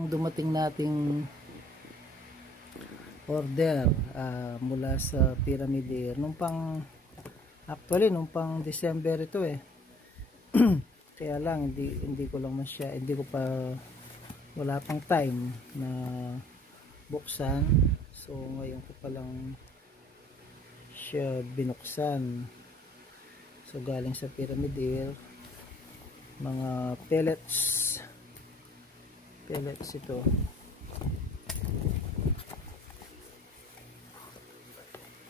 Dumating nating order mula sa Pyramid Air actually nung pang December ito kaya lang hindi ko lang hindi ko pa wala pang time na buksan, so ngayon ko pa lang siya binuksan. So galing sa Pyramid Air, mga pellets ito.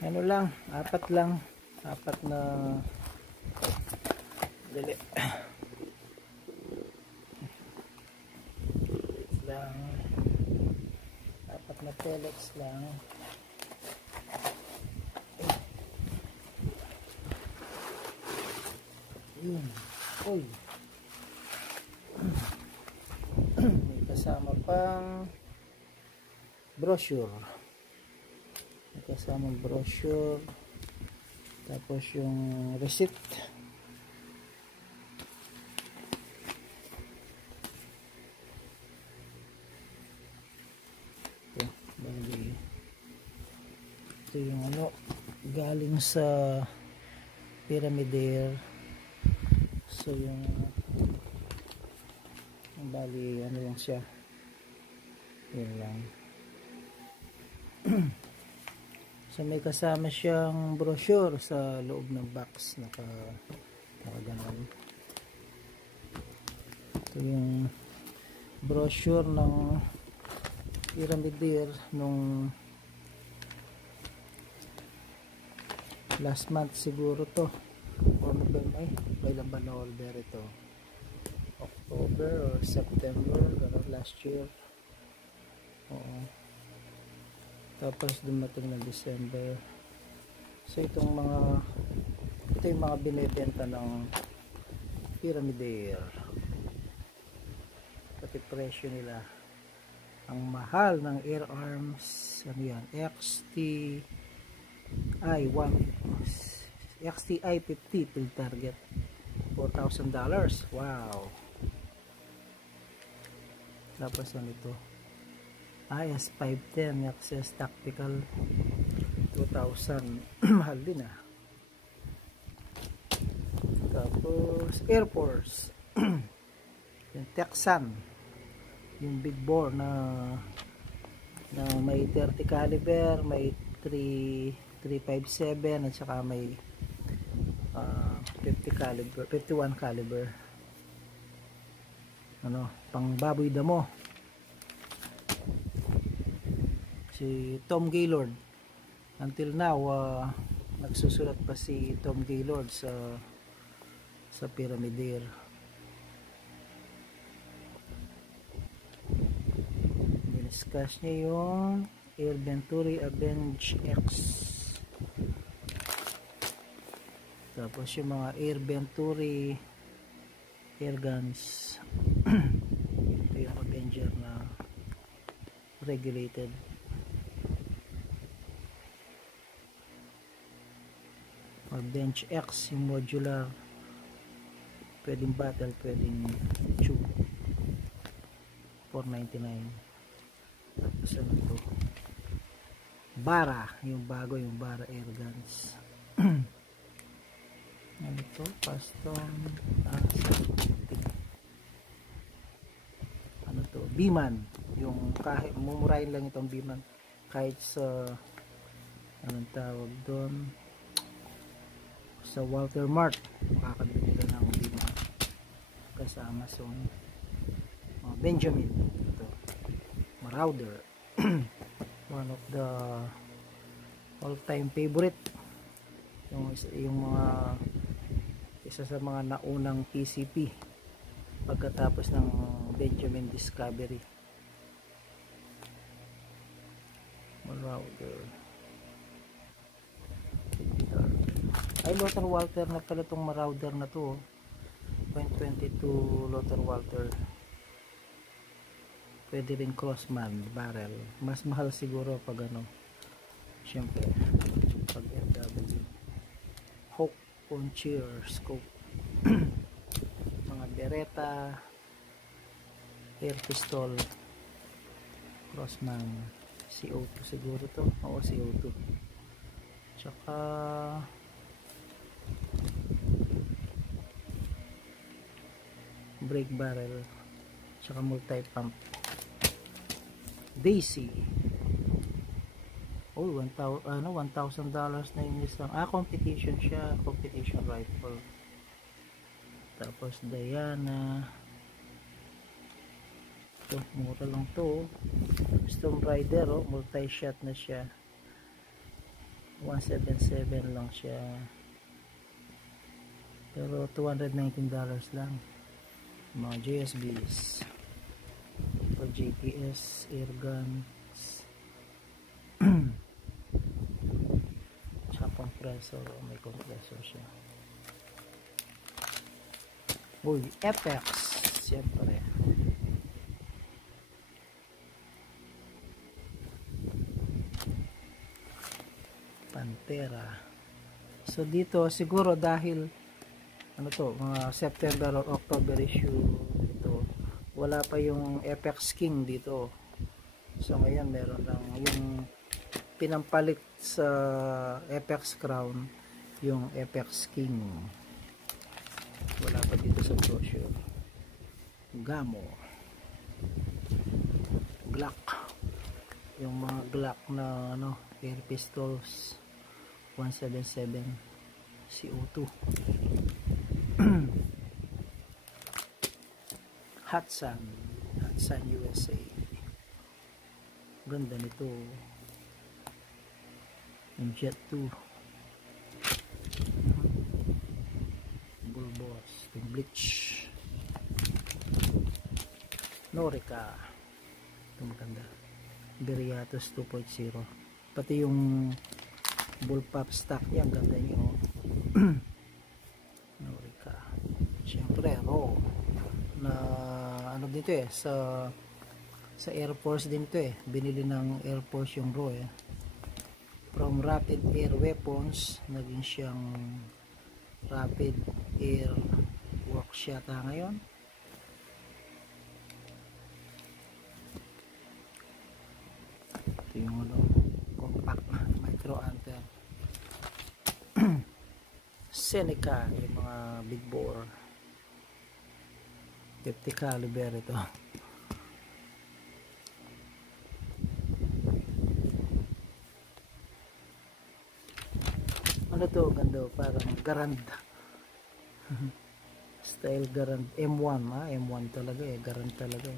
Ano lang, apat na dali lang, apat na pellets lang. Yun. Uy. May kasama pang brochure. May kasamang brochure. Tapos yung receipt. Ito yung galing sa Pyramid Air. So yung bali lang siya, yun lang. So may kasama siyang brochure sa loob ng box, naka ganon. Ito yung brochure ng Pyramid Air nung last month siguro to, or November, kailan ba na-order ito? October or September, last year. Oo. Tapos dumating na December. So ito yung mga binebenta ng Pyramid Air. Pati presyo nila. Ang mahal ng Air Arms, ano yan? XTI 50 field target. $4,000. Wow. Tapos ano ito? S510 Access Tactical 2,000. Mahal din Tapos Air Force. Yung Texan, yung big bore na may 30 caliber, may 357 at saka may 50 caliber, 51 caliber. Pang baboy damo. Si Tom Gaylord, until now nagsusulat pa si Tom Gaylord sa Pyramid Air. Diniscuss niya yung Air Venturi Avenge X. Tapos yung mga Air Venturi air guns. Ito yung Avenger na regulated. Bench X yung modular, pwedeng battle, pwedeng tube. $499. Tapos ano to, Bara, yung bago, yung Bara air guns. Ano to, custom ano to, Biman, yung kahit mumurahin lang itong Biman kahit sa anong tawag doon, sa Walter Mart makakabili ka ng Biman kasama Amazon. Benjamin, ito Marauder. One of the all-time favorite, yung mga isa sa mga naunang PCP pagkatapos ng Benjamin Discovery. Marauder. Ay, Lothar Walther na pala itong Marauder na to. 0.22 Lothar Walther. Pwede rin Crossman barrel. Mas mahal siguro pag syempre pag FW. Hawk Puncher scope. Mga Beretta air pistol. Crossman CO2 siguro to, o CO2, tsaka brake barrel, tsaka multi pump. Daisy, oh, $1,000 na yung isang, competition siya, competition rifle. Tapos Diana, ito mura lang to. Storm Rider, oh, multi shot na siya, $177 lang siya, pero $219 lang. Mga JSBs, pag JTS air guns, tsaka compressor, may compressor siya. Uy, Apex, siyempre. Pantera. So dito siguro dahil ano to, mga September or October issue ito, wala pa yung Apex King dito. So ngayon meron lang yung pinampalit sa Apex Crown, yung Apex King. Wala pa dito sa brochure. Gamo, Glock, yung mga Glock na ano, air pistols, 177 CO2. Hudson USA, ganda nito. Yung Jet 2, Bulbos, yung Bleach, Norica, ito maganda. Beriatos 2.0, pati yung bullpup stock niya, ganda niyo. Norica, syempre raw na ano dito sa Air Force din to binili ng Air Force yung raw from Rapid Air Weapons, naging siyang Rapid Air Works yata ngayon. Ito yung ano, compact micro antenna. Seneca, yung mga big bore, 50 caliber ito. Ano to, ganda, parang Garand. Style Garand, M1, M1 talaga Garand talaga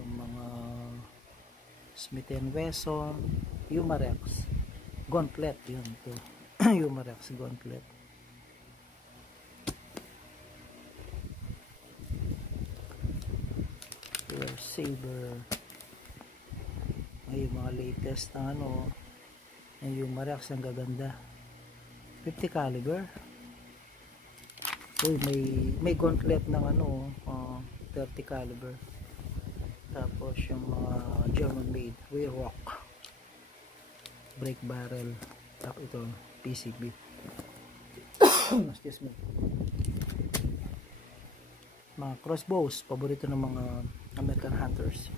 yung mga Smith & Wesson, Umarex Gauntlet, yun to. Umarex Gauntlet. Saber, ay mga latest na ano, yung Umarex, ang gaganda, 50 caliber. Uy, may gauntlet ng ano, 30 caliber. Tapos yung mga German made rear rock, brake barrel. Tapos ito PCB. Excuse me. Mga crossbows, paborito ng mga American hunters.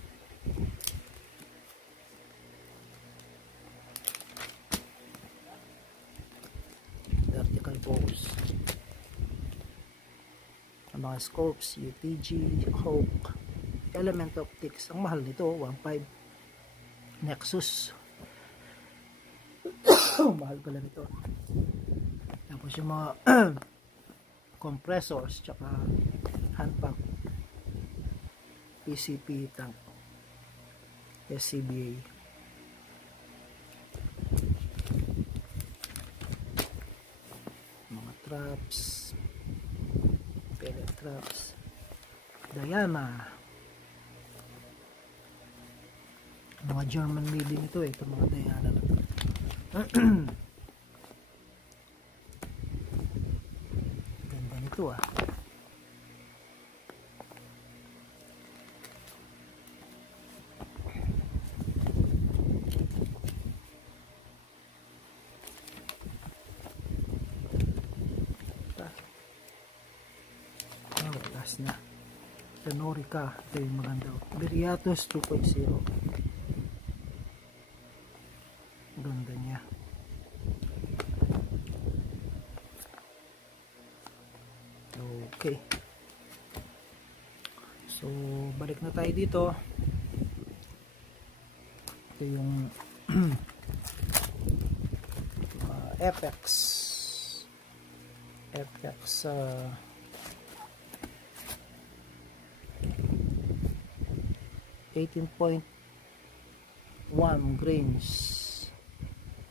Vertical bows. Ang mga scopes, UTG, Hawk, Element Optics. Ang mahal nito, 1.5. Nexus. Mahal pala nito. Tapos yung mga compressors, tsaka hand pump, PCP tank, SCBA. Mga traps, pellet traps, Diana, mga German made din ito ito mga Diana na to. Ganda nito Tenorica, ito yung maganda. Viriatus 2.0, ganda niya. Okay, so balik na tayo dito. Ito yung FX 18.1 grains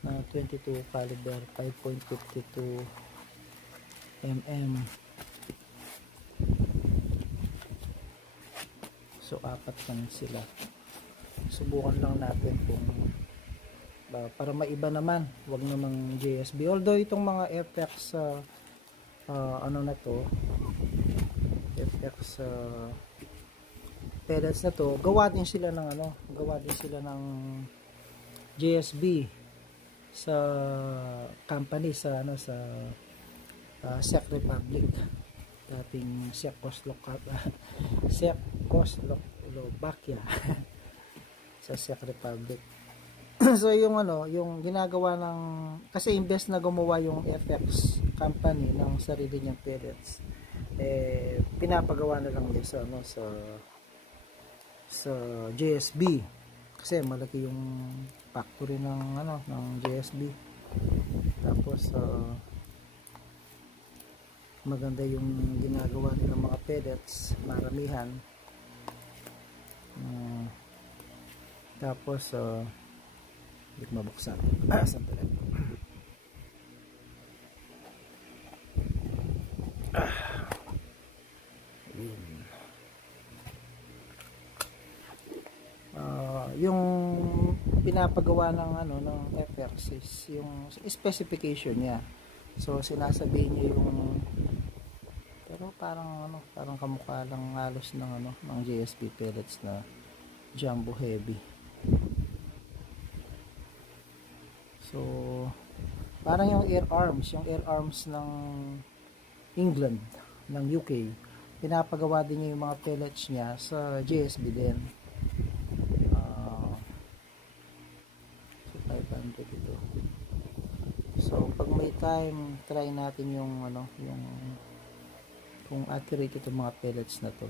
na 22 caliber, 5.52 mm. So apat lang sila. Subukan lang natin kung para maiba naman, wag namang JSB. Although itong mga FX ano na to, FX pellets na to, gawa din sila ng JSB sa company sa Czech Republic, dating Czechoslovakia sa Czech Republic. So yung ginagawa ng, kasi imbes na gumawa yung FX company ng sarili niyang pellets, pinapagawa na lang niya sa JSB, kasi malaki yung factory ng JSB. Tapos maganda yung ginagawa nilang mga pellets, maramihan. Tapos hindi ko mabuksan. Sandali. Yung pinapagawa ng FX is yung specification niya. So sinasabihin niya yung, pero parang kamukha lang halos ng JSB pellets na jumbo heavy. So parang yung air arms ng England, ng UK, pinapagawa din niya yung mga pellets niya sa JSB din. So 500 ito. So pag may time, try natin yung kung accurate itong mga pellets na to.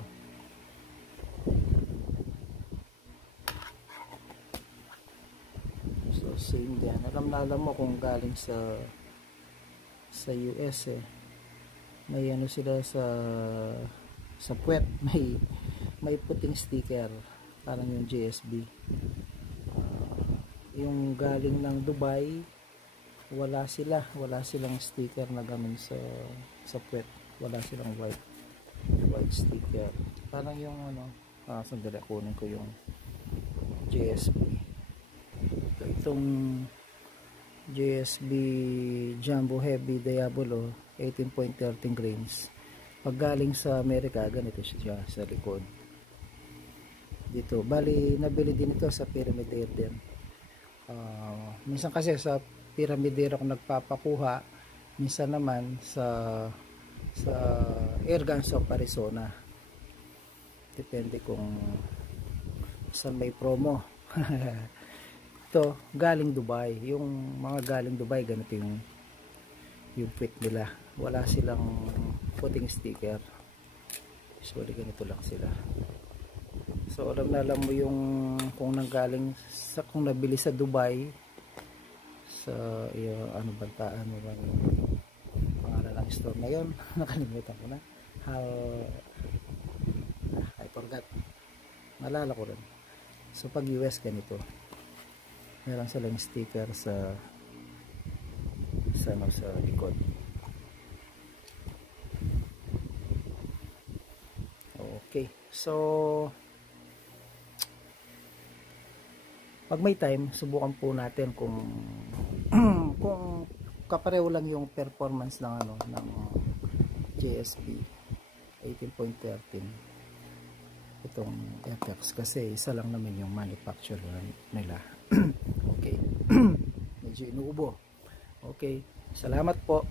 So same din. Alam mo kung galing sa US may sila sa puwet, may puting sticker, parang yung JSB. Yung galing ng Dubai, wala silang sticker na ganun sa puwet. Wala silang white sticker. Parang yung sandali, kunin ko yung JSB. Itong JSB Jumbo Heavy Diabolo 18.13 grains. Pag galing sa Amerika, ganito siya sa likod. Dito, bali nabili din ito sa Pyramid Air din. Minsan kasi sa Pyramid Air ako nagpapakuha, minsan naman sa Airguns of Arizona. Depende kung saan may promo. Ito, galing Dubai. Yung mga galing Dubai, ganito yung fit nila. Wala silang puting sticker. Usually ganito lang sila. So alam mo yung kung nanggaling kung nabili sa Dubai, sa pangalan ng store na yun. Nakalimutan ko na. I forgot. Malala ko rin. So pag US ganito, meron silang sticker sa likod. Okay, so pag may time, subukan po natin kung kapareho lang yung performance ng JSB 18.13 itong FX, kasi isa lang naman yung manufacturer nila. Okay. Medyo inuubo. Okay, salamat po.